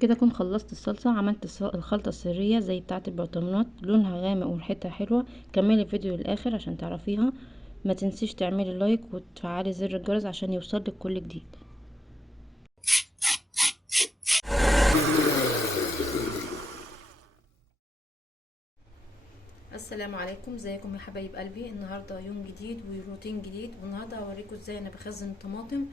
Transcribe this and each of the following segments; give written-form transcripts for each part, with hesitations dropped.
كده اكون خلصت الصلصة. عملت الخلطة السرية زي بتاعة البرطمانات، لونها غامق وريحتها حلوة. كملي الفيديو للاخر عشان تعرفيها. ما تنسيش تعملي لايك وتفعلي زر الجرس عشان يوصلك كل جديد. السلام عليكم، ازيكم يا حبايب قلبي. النهارده يوم جديد وروتين جديد، والنهارده هوريكم ازاي انا بخزن الطماطم.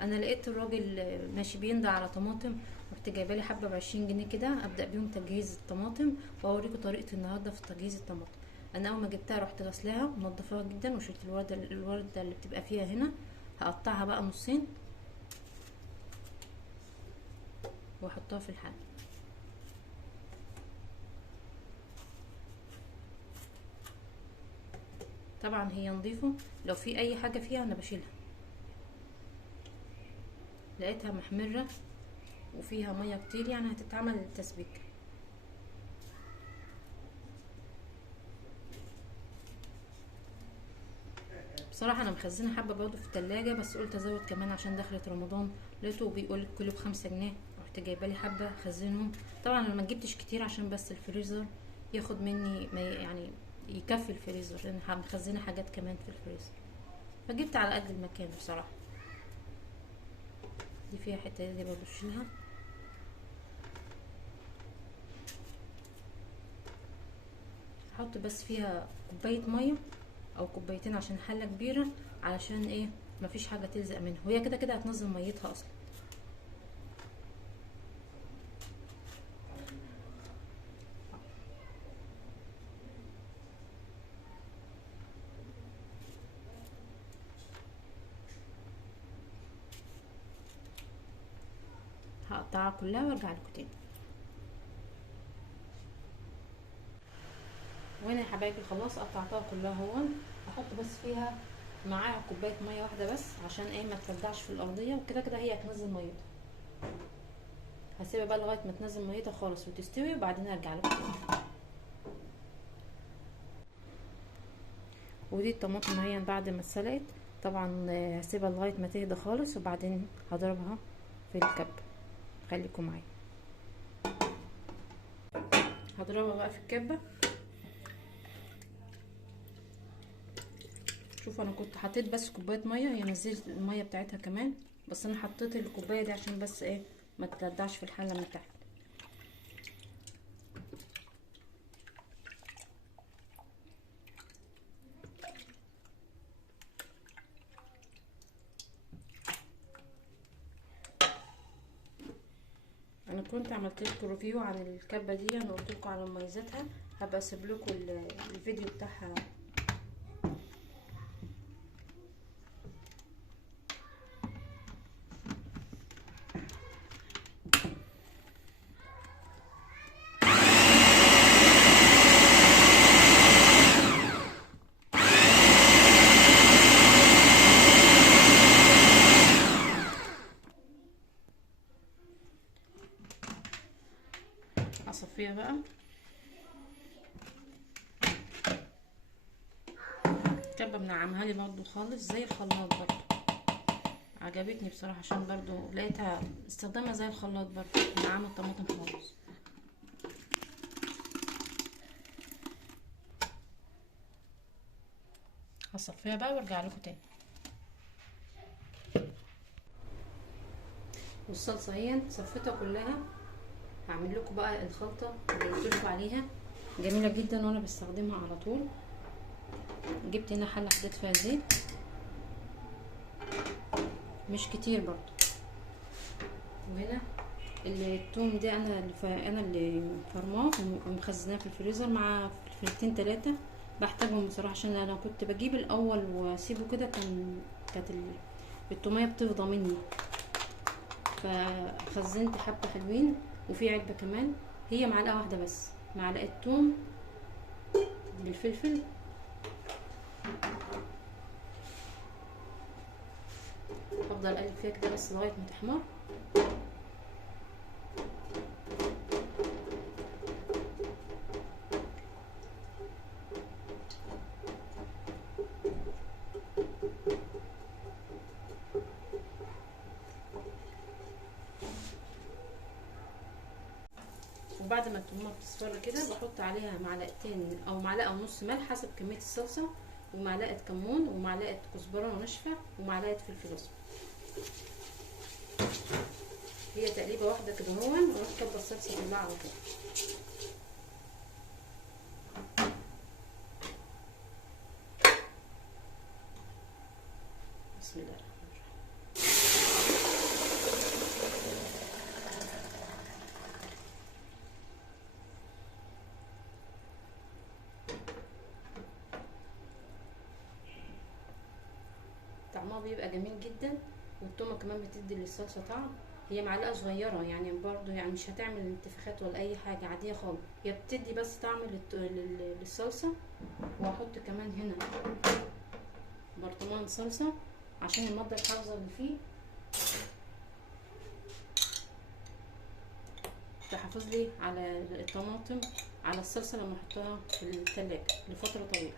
انا لقيت الراجل ماشي بيندى على طماطم، رحت جايبه لي حبه ب20 جنيه كده ابدا بيهم تجهيز الطماطم، واوريكم طريقه النهارده في تجهيز الطماطم. انا اول ما جبتها رحت غسلاها ومنضفاها جدا وشلت الورده اللي بتبقى فيها هنا. هقطعها بقى نصين واحطها في الحله. طبعا هي نظيفه، لو في اي حاجه فيها انا بشيلها. لقيتها محمره وفيها ميه كتير، يعني هتتعمل للتسبيك. بصراحه انا مخزنه حبه برضو في التلاجة، بس قلت ازود كمان عشان دخلت رمضان. لقيته بيقول الكيلو ب5 جنيه، رحت جايبه لي حبه خزنهم. طبعا انا ما جبتش كتير عشان بس الفريزر ياخد مني ما يعني يكفي الفريزر، لان مخزنه حاجات كمان في الفريزر، فجبت على قد المكان بصراحه. دي فيها حته دي برضو اشيلها. احط بس فيها كوبايه ميه او كوبايتين عشان حله كبيره، علشان ايه؟ مفيش حاجه تلزق منها، وهي كده كده هتنزل ميتها اصلا. هقطعها كلها وارجع لكم تاني. وانا يا حبايبي خلاص قطعتها كلها اهون. احط بس فيها معاها كوبايه ميه واحده بس، عشان ايه؟ ما تلزعش في الارضيه، وكده كده هي هتنزل ميتها. هسيبها بقى لغايه ما تنزل ميتها خالص وتستوي، وبعدين ارجع لكم تاني. ودي الطماطم هي بعد ما اتسلقت. طبعا هسيبها لغايه ما تهدى خالص، وبعدين هضربها في الكب. خليكم معايا. هضربها بقى في الكبه. شوفوا انا كنت حطيت بس كوبايه ميه، هي نزلت الميه بتاعتها كمان، بس انا حطيت الكوبايه دي عشان بس ايه؟ ما تلدعش في الحله من تحت. انا كنت عملت لكم ريفيو عن الكبه دي، انا قلت لكم على مميزاتها. هبقى اسيب لكم الفيديو بتاعها. اصفيها بقى. الكبه منعمها لي برضو خالص زي الخلاط برضو. عجبتني بصراحه، عشان برضو لقيتها استخدامها زي الخلاط برضو، منعمه الطماطم خالص. هصفيها بقى وارجع لكم تاني. والصلصه اهي صفيتها كلها. هعمل لكم بقى الخلطه اللي قلت لكم عليها، جميله جدا وانا بستخدمها على طول. جبت هنا حله حطيت فيها زيت، مش كتير برضو. وهنا التوم ده انا اللي فرماه ومخزناه في الفريزر مع فلفلتين 3. بحتاجهم بصراحه، عشان انا كنت بجيب الاول واسيبه كده كانت التوميه بتفضى مني، فخزنت حبه حلوين. وفي علبه كمان، هي معلقه واحده بس، معلقه توم بالفلفل. افضل اقلب فيها كده بس لغايه ما تحمر. وبعد ما التومه بتصفر كده بحط عليها معلقتين او معلقه ونص ملح حسب كميه الصلصه، ومعلقه كمون، ومعلقه كزبره ناشفه، ومعلقه فلفل اسود. هي تقليبه واحده كده اهون، واروح كبه الصلصه كلها على طول. بسم الله الرحمن الرحيم. طعمها بيبقى جميل جدا، والتومه كمان بتدي للصلصه طعم. هي معلقه صغيره يعني برضو، يعني مش هتعمل انتفاخات ولا اي حاجه، عاديه خالص. هي بتدي بس طعم للصلصه. وهحط كمان هنا برطمان صلصه عشان الماده الحافظه اللي فيه تحافظ لي على الطماطم، على الصلصه لما احطها في التلاجة لفتره طويله.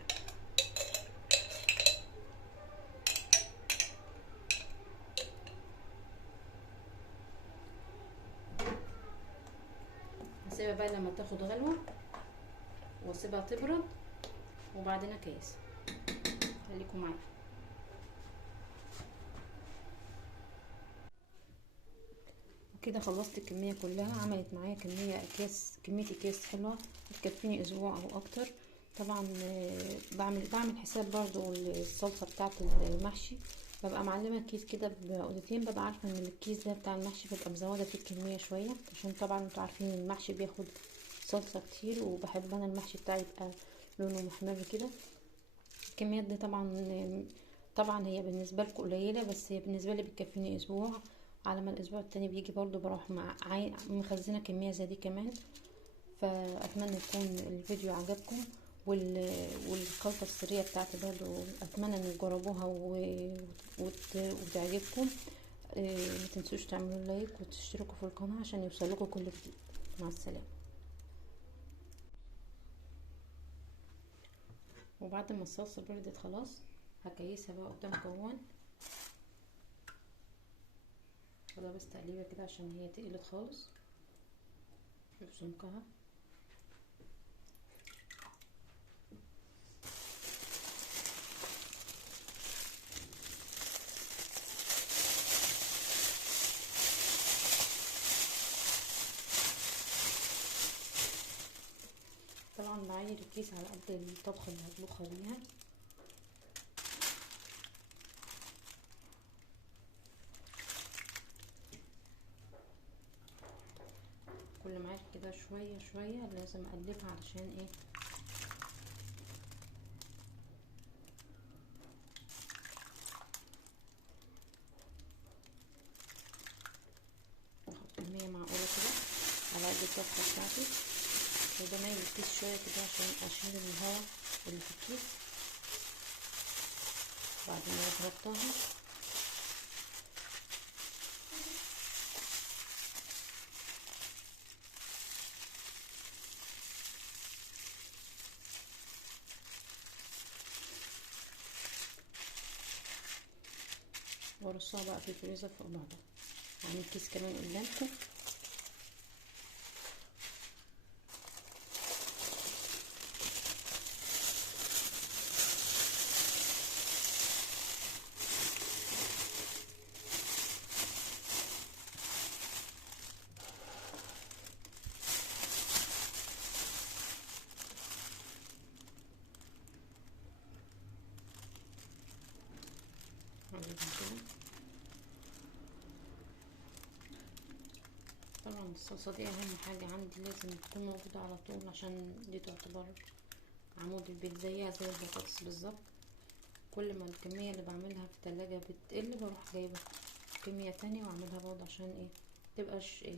هسيبها بقى لما تاخد غلوه، واسيبها تبرد، وبعدين اكيس. خليكم معايا. كده خلصت الكميه كلها، عملت معايا كميه اكياس حلوه تكفيني اسبوع او اكتر. طبعا بعمل حساب برضو الصلصه بتاعه المحشي، ببقى معلمه الكيس كده بعقدتين، ببقى عارفه ان الكيس ده بتاع المحشي ببقى مزوده فيه الكميه شويه، عشان طبعا انتوا عارفين ان المحشي بياخد صلصه كتير، وبحب انا المحشي بتاعي يبقى لونه محمر كده. الكميات دي طبعا هي بالنسبه لكم قليله، بس هي بالنسبه لي بتكفيني اسبوع. على ما الاسبوع التاني بيجي برضو بروح مخزنه كميه زي دي كمان. فاتمنى يكون الفيديو عجبكم، والخلطه السريه بتاعتي برضو اتمنى ان تجربوها وتعجبكم. ما تنسوش تعملوا لايك وتشتركوا في القناه عشان يوصلكوا كل جديد. مع السلامه. وبعد ما الصلصه بردت خلاص هكيسها بقى قدامكم. خلاص بس تقليبه كده عشان هي تقلت خالص. شوف سمكها. طبعا بعاير الكيس على قد الطبخه اللي هطبخها بيها. كل ما اعير كده شويه شويه لازم اقلبها علشان ايه، احط كميه معقوله كده على قد الطبخه بتاعتي، وبميل الكيس شويه كده عشان اشيل الهواء اللي في الكيس. بعد ما ضربتها وارصها بقى في الفريزر فوق بعضها. يعني الكيس كمان قدامكم. طبعا الصلصه دي اهم حاجه عندي، لازم تكون موجوده على طول عشان دي تعتبر عمود البيت، زيها زي البطاطس بالظبط. كل ما الكميه اللي بعملها في التلاجة بتقل بروح جايبه كميه تانية واعملها برضه عشان ايه متبقاش ايه،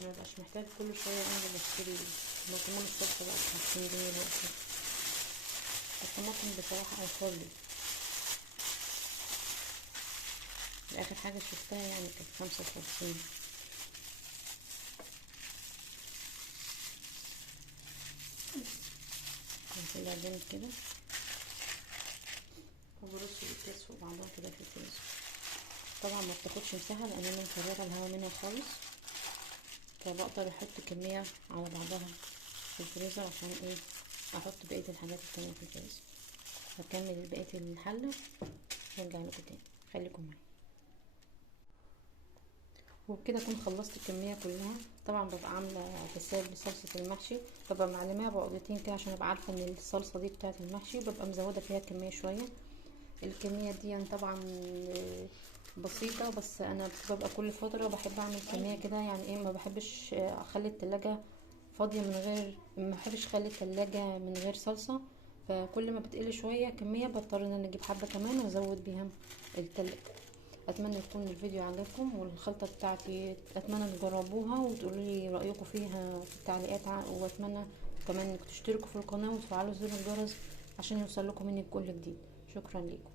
مبقاش محتاج كل شويه انزل اشتري برطمان الصلصه بقى ب50 جنيه دلوقتي. الطماطم بصراحه اوفرلي، اخر حاجه شفتها يعني كانت 55. هنزلها جامد كده وبرص الكيس فوق بعضها كده في الفريزر. طبعا ما بتاخدش مساحه لان انا مفرغه الهواء منها خالص، فبقدر احط كميه على بعضها في الفريزر عشان ايه احط بقيه الحاجات التانية في الفريزر. هكمل بقيه الحله وارجع لكم تاني، خليكم معايا. وبكده اكون خلصت الكميه كلها. طبعا ببقى عامله حساب لصلصه المحشي، ببقى معلماها بعقدتين كده عشان ابقى عارفه ان الصلصه دي بتاعه المحشي، وببقى مزوده فيها كميه شويه. الكميه دي طبعا بسيطه، بس انا ببقى كل فتره بحب اعمل كميه كده، يعني ايه ما بحبش اخلي التلاجة فاضيه من غير، ما بحبش اخلي التلاجة من غير صلصه. فكل ما بتقل شويه كميه بضطر ان انا اجيب حبه كمان وازود بيها التلاجة. اتمنى يكون الفيديو عجبكم والخلطه بتاعتي، اتمنى تجربوها وتقولوا لي رايكم فيها في التعليقات، واتمنى كمان انكم تشتركوا في القناه وتفعلوا زر الجرس عشان يوصل لكم مني كل جديد. شكرا لكم.